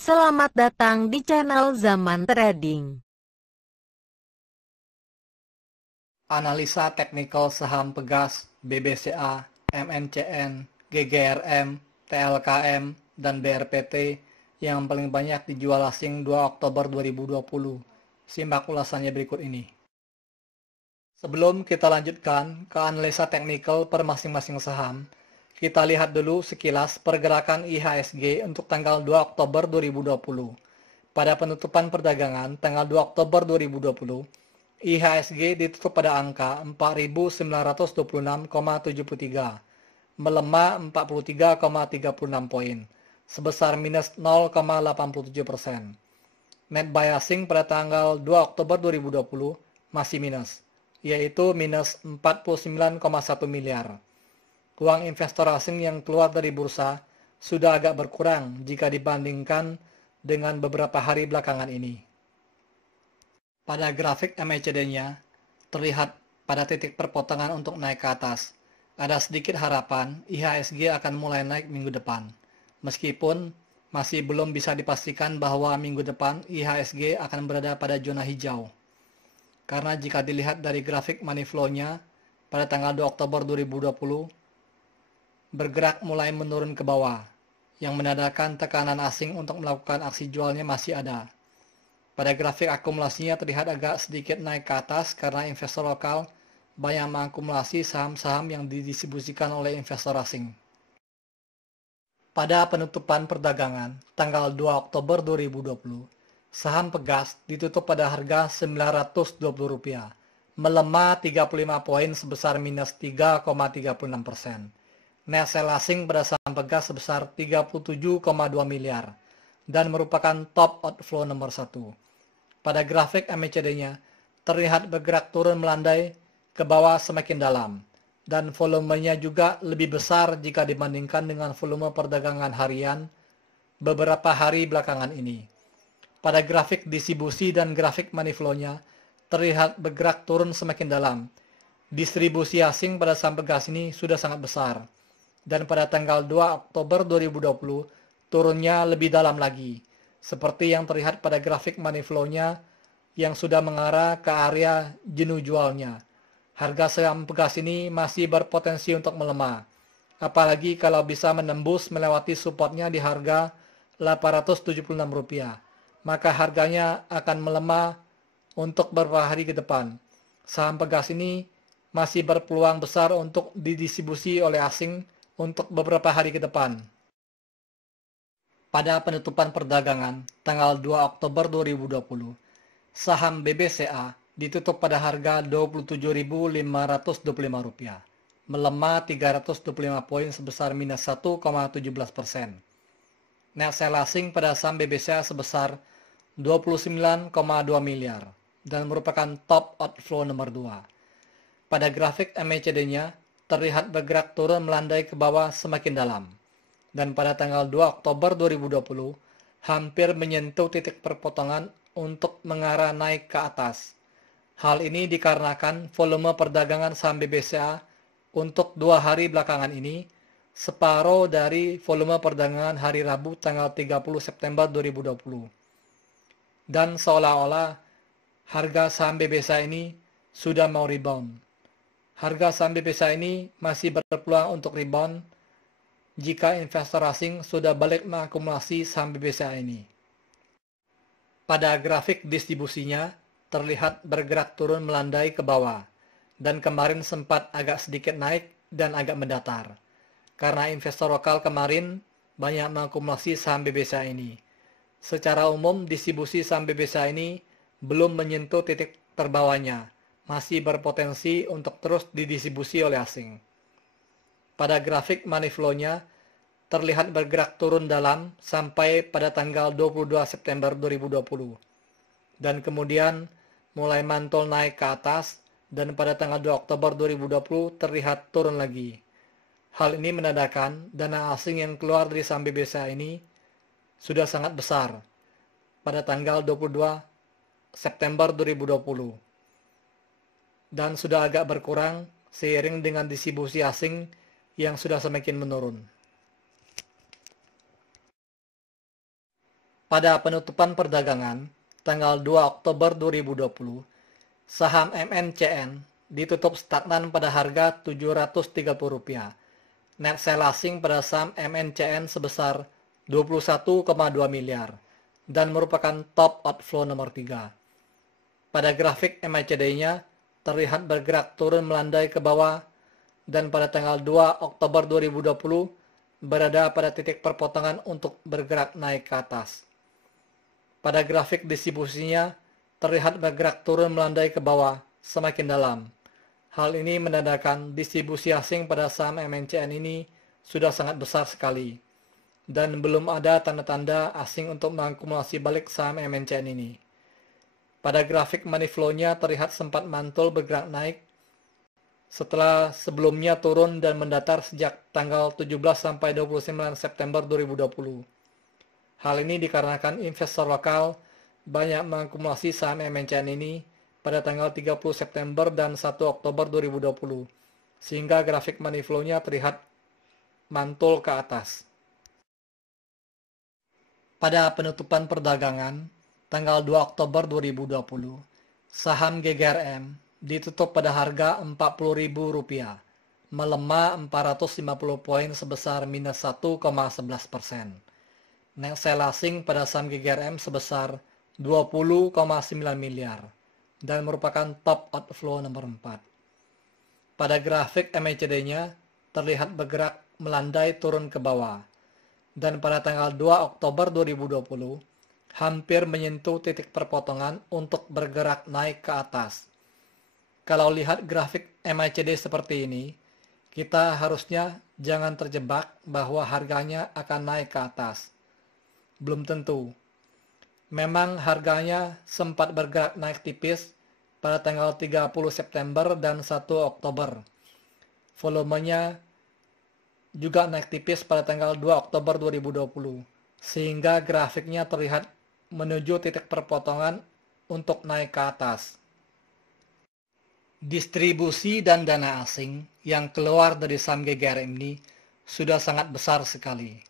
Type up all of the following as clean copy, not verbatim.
Selamat datang di channel Zaman Trading. Analisa teknikal saham Pegas, BBCA, MNCN, GGRM, TLKM, dan BRPT yang paling banyak dijual asing 2 Oktober 2020. Simak ulasannya berikut ini. Sebelum kita lanjutkan ke analisa teknikal per masing-masing saham, kita lihat dulu sekilas pergerakan IHSG untuk tanggal 2 Oktober 2020. Pada penutupan perdagangan tanggal 2 Oktober 2020, IHSG ditutup pada angka 4.926,73, melemah 43,36 poin, sebesar minus 0,87%. Net buy asing pada tanggal 2 Oktober 2020 masih minus, yaitu minus 49,1 miliar. Uang investor asing yang keluar dari bursa sudah agak berkurang jika dibandingkan dengan beberapa hari belakangan ini. Pada grafik MACD-nya, terlihat pada titik perpotongan untuk naik ke atas. Ada sedikit harapan IHSG akan mulai naik minggu depan. Meskipun masih belum bisa dipastikan bahwa minggu depan IHSG akan berada pada zona hijau. Karena jika dilihat dari grafik money flow-nya pada tanggal 2 Oktober 2020, bergerak mulai menurun ke bawah, yang menandakan tekanan asing untuk melakukan aksi jualnya masih ada. Pada grafik akumulasinya terlihat agak sedikit naik ke atas karena investor lokal banyak mengakumulasi saham-saham yang didistribusikan oleh investor asing. Pada penutupan perdagangan tanggal 2 Oktober 2020, saham Pegas ditutup pada harga Rp920, melemah 35 poin sebesar minus 3,36%. Net sell asing pada saham Pegas sebesar 37,2 miliar dan merupakan top outflow nomor 1. Pada grafik MACD-nya terlihat bergerak turun melandai ke bawah semakin dalam dan volumenya juga lebih besar jika dibandingkan dengan volume perdagangan harian beberapa hari belakangan ini. Pada grafik distribusi dan grafik money flow-nya terlihat bergerak turun semakin dalam. Distribusi asing pada saham Pegas ini sudah sangat besar. Dan pada tanggal 2 Oktober 2020 turunnya lebih dalam lagi. Seperti yang terlihat pada grafik money flow-nya yang sudah mengarah ke area jenuh jualnya. Harga saham Pegas ini masih berpotensi untuk melemah. Apalagi kalau bisa menembus melewati supportnya di harga Rp876. Maka harganya akan melemah untuk beberapa hari ke depan. Saham Pegas ini masih berpeluang besar untuk didistribusi oleh asing untuk beberapa hari ke depan. Pada penutupan perdagangan tanggal 2 Oktober 2020, saham BBCA ditutup pada harga Rp27.525, melemah 325 poin sebesar minus 1,17%. Net sell asing pada saham BBCA sebesar 29,2 miliar dan merupakan top outflow nomor 2. Pada grafik MACD-nya terlihat bergerak turun melandai ke bawah semakin dalam. Dan pada tanggal 2 Oktober 2020 hampir menyentuh titik perpotongan untuk mengarah naik ke atas. Hal ini dikarenakan volume perdagangan saham BBCA untuk 2 hari belakangan ini separuh dari volume perdagangan hari Rabu tanggal 30 September 2020. Dan seolah-olah harga saham BBCA ini sudah mau rebound. Harga saham BBCA ini masih berpeluang untuk rebound jika investor asing sudah balik mengakumulasi saham BBCA ini. Pada grafik distribusinya terlihat bergerak turun melandai ke bawah dan kemarin sempat agak sedikit naik dan agak mendatar. Karena investor lokal kemarin banyak mengakumulasi saham BBCA ini. Secara umum distribusi saham BBCA ini belum menyentuh titik terbawahnya, masih berpotensi untuk terus didistribusi oleh asing. Pada grafik money flow-nya terlihat bergerak turun dalam sampai pada tanggal 22 September 2020. Dan kemudian mulai mantul naik ke atas dan pada tanggal 2 Oktober 2020 terlihat turun lagi. Hal ini menandakan dana asing yang keluar dari saham BBCA ini sudah sangat besar pada tanggal 22 September 2020 dan sudah agak berkurang seiring dengan distribusi asing yang sudah semakin menurun. Pada penutupan perdagangan tanggal 2 Oktober 2020, saham MNCN ditutup stagnan pada harga Rp730. Net sale asing pada saham MNCN sebesar 21,2 miliar dan merupakan top outflow nomor 3. Pada grafik MACD-nya terlihat bergerak turun melandai ke bawah dan pada tanggal 2 Oktober 2020 berada pada titik perpotongan untuk bergerak naik ke atas. Pada grafik distribusinya terlihat bergerak turun melandai ke bawah semakin dalam. Hal ini menandakan distribusi asing pada saham MNCN ini sudah sangat besar sekali dan belum ada tanda-tanda asing untuk mengakumulasi balik saham MNCN ini. Pada grafik money flow-nya terlihat sempat mantul bergerak naik setelah sebelumnya turun dan mendatar sejak tanggal 17 sampai 29 September 2020. Hal ini dikarenakan investor lokal banyak mengakumulasi saham MNCN ini pada tanggal 30 September dan 1 Oktober 2020, sehingga grafik money flow-nya terlihat mantul ke atas. Pada penutupan perdagangan tanggal 2 Oktober 2020, saham GGRM ditutup pada harga Rp40.000, melemah 450 poin sebesar minus 1,11%. Net sale asing pada saham GGRM sebesar 20,9 miliar dan merupakan top outflow nomor 4. Pada grafik MACD-nya terlihat bergerak melandai turun ke bawah dan pada tanggal 2 Oktober 2020 hampir menyentuh titik perpotongan untuk bergerak naik ke atas. Kalau lihat grafik MACD seperti ini, kita harusnya jangan terjebak bahwa harganya akan naik ke atas. Belum tentu. Memang harganya sempat bergerak naik tipis pada tanggal 30 September dan 1 Oktober. Volumenya juga naik tipis pada tanggal 2 Oktober 2020, sehingga grafiknya terlihat menuju titik perpotongan untuk naik ke atas. Distribusi dan dana asing yang keluar dari saham GGRM ini sudah sangat besar sekali.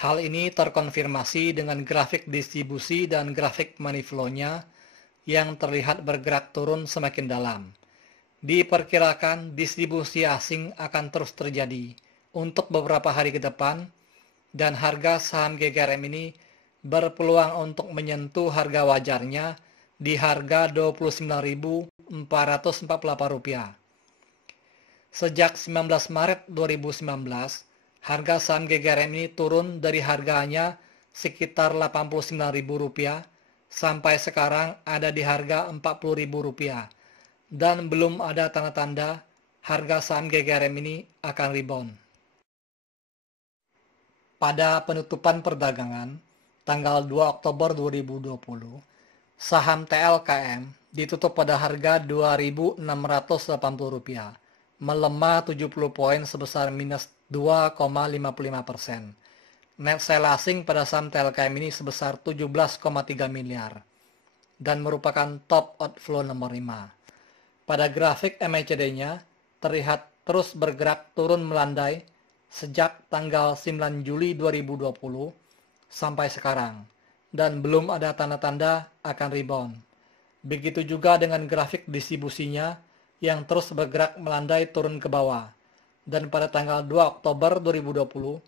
Hal ini terkonfirmasi dengan grafik distribusi dan grafik money flow-nya yang terlihat bergerak turun semakin dalam. Diperkirakan distribusi asing akan terus terjadi untuk beberapa hari ke depan dan harga saham GGRM ini berpeluang untuk menyentuh harga wajarnya di harga Rp29.448. Sejak 19 Maret 2019, harga saham GGRM ini turun dari harganya sekitar Rp89.000 sampai sekarang ada di harga Rp40.000 dan belum ada tanda-tanda harga saham GGRM ini akan rebound. Pada penutupan perdagangan tanggal 2 Oktober 2020, saham TLKM ditutup pada harga Rp2.680, melemah 70 poin sebesar minus 2,55%. Net sale asing pada saham TLKM ini sebesar 17,3 miliar dan merupakan top outflow nomor 5. Pada grafik MACD-nya terlihat terus bergerak turun melandai sejak tanggal 9 Juli 2020 sampai sekarang dan belum ada tanda-tanda akan rebound. Begitu juga dengan grafik distribusinya yang terus bergerak melandai turun ke bawah dan pada tanggal 2 Oktober 2020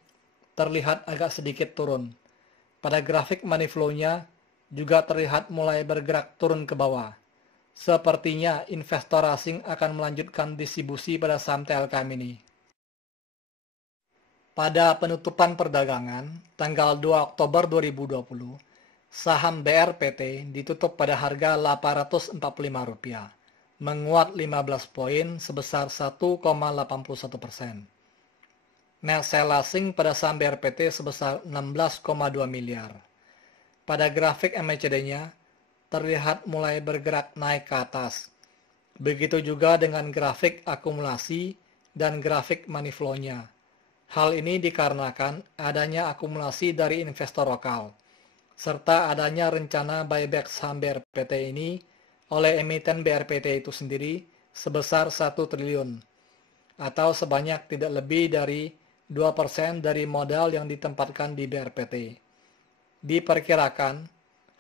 terlihat agak sedikit turun. Pada grafik money flow-nya juga terlihat mulai bergerak turun ke bawah. Sepertinya investor asing akan melanjutkan distribusi pada saham TLKM ini. Pada penutupan perdagangan tanggal 2 Oktober 2020, saham BRPT ditutup pada harga Rp845, menguat 15 poin sebesar 1,81%. Net sale asing pada saham BRPT sebesar 16,2 miliar. Pada grafik MACD-nya terlihat mulai bergerak naik ke atas. Begitu juga dengan grafik akumulasi dan grafik money flow-nya. Hal ini dikarenakan adanya akumulasi dari investor lokal, serta adanya rencana buyback saham BRPT ini oleh emiten BRPT itu sendiri sebesar 1 triliun, atau sebanyak tidak lebih dari 2% dari modal yang ditempatkan di BRPT. Diperkirakan,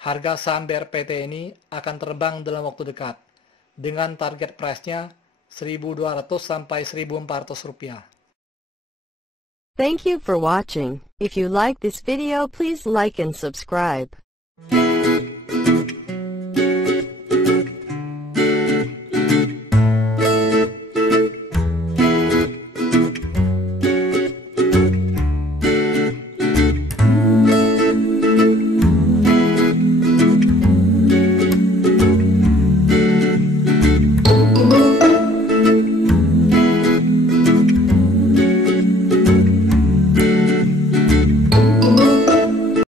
harga saham BRPT ini akan terbang dalam waktu dekat, dengan target price-nya 1.200 sampai 1.400 rupiah. Thank you for watching. If you like this video, please like and subscribe.